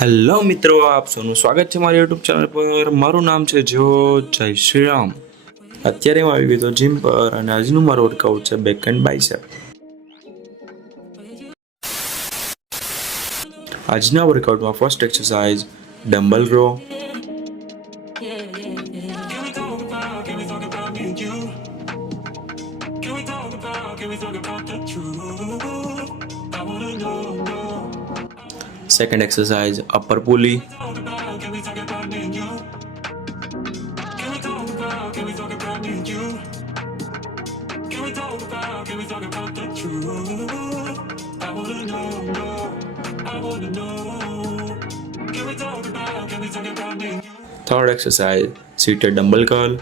Hello મિત્રો, આપ સૌનું સ્વાગત છે મારી યુટ્યુબ ચેનલ પર। મારું નામ છે જ્યોત। જય શ્રી રામ। અત્યારે હું આવી ગયો તો જીમ પર અને આજનું મારું વર્કઆઉટ છે બેક એન્ડ બાયસેપ। આજના વર્કઆઉટમાં first exercise dumbbell row, second exercise upper pulley, third exercise seated dumbbell curl,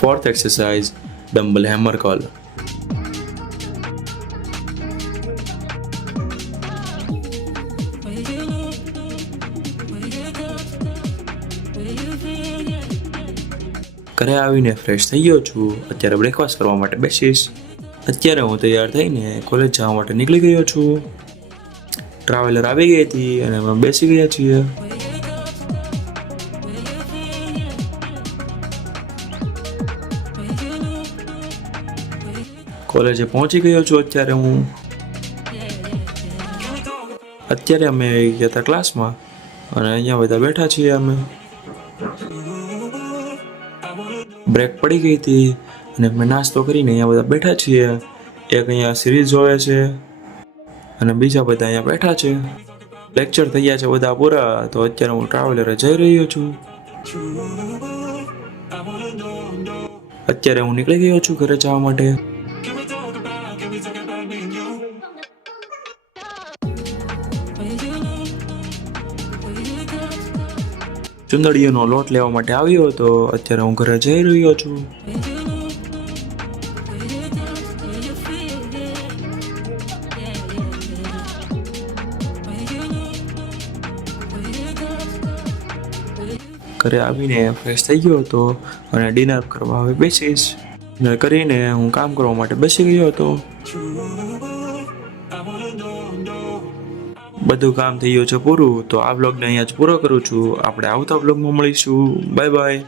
fourth exercise dumbbell hammer curl, ઘરે આવીને ફ્રેશ થઈ ગયો છું। અત્યારે બ્રેકફાસ્ટ કરવા માટે બેસીશ। અત્યારે હું તૈયાર થઈને કોલેજ જવા માટે નીકળી ગયો છું। ટ્રાવેલર આવી ગઈ હતી અને અમે બેસી ગયા છીએ। કોલેજે પહોંચી ગયો છું અત્યારે હું। અત્યારે અમે આવી ગયા હતા ક્લાસમાં અને અહીંયા બધા બેઠા છીએ અમે। બ્રેક પડી ગઈ હતી અને અમે નાસ્તો કરીને અહીંયા બધા બેઠા છીએ। એક અહીંયા સિરીઝ જોવે છે અને બીજા બધા અહીંયા બેઠા છે। લેક્ચર થઈ ગયા છે બધા પૂરા, તો અત્યારે હું ટ્રાવેલરે જઈ રહ્યો છું। અત્યારે હું નીકળી ગયો છું ઘરે જવા માટે। ચુંદડીઓનો લોટ લેવા માટે આવ્યો હતો। અત્યારે હું ઘરે જઈ રહ્યો છું। ઘરે આવીને ફ્રેશ થઈ ગયો હતો અને ડિનર કરવા હવે બેસીશ। ડિનર કરીને હું કામ કરવા માટે બેસી ગયો હતો। બધું કામ થઈ ગયું છે પૂરું, તો આ બ્લોગને અહીંયા જ પૂરો કરું છું। આપણે આવતા બ્લોગમાં મળીશું। Bye bye.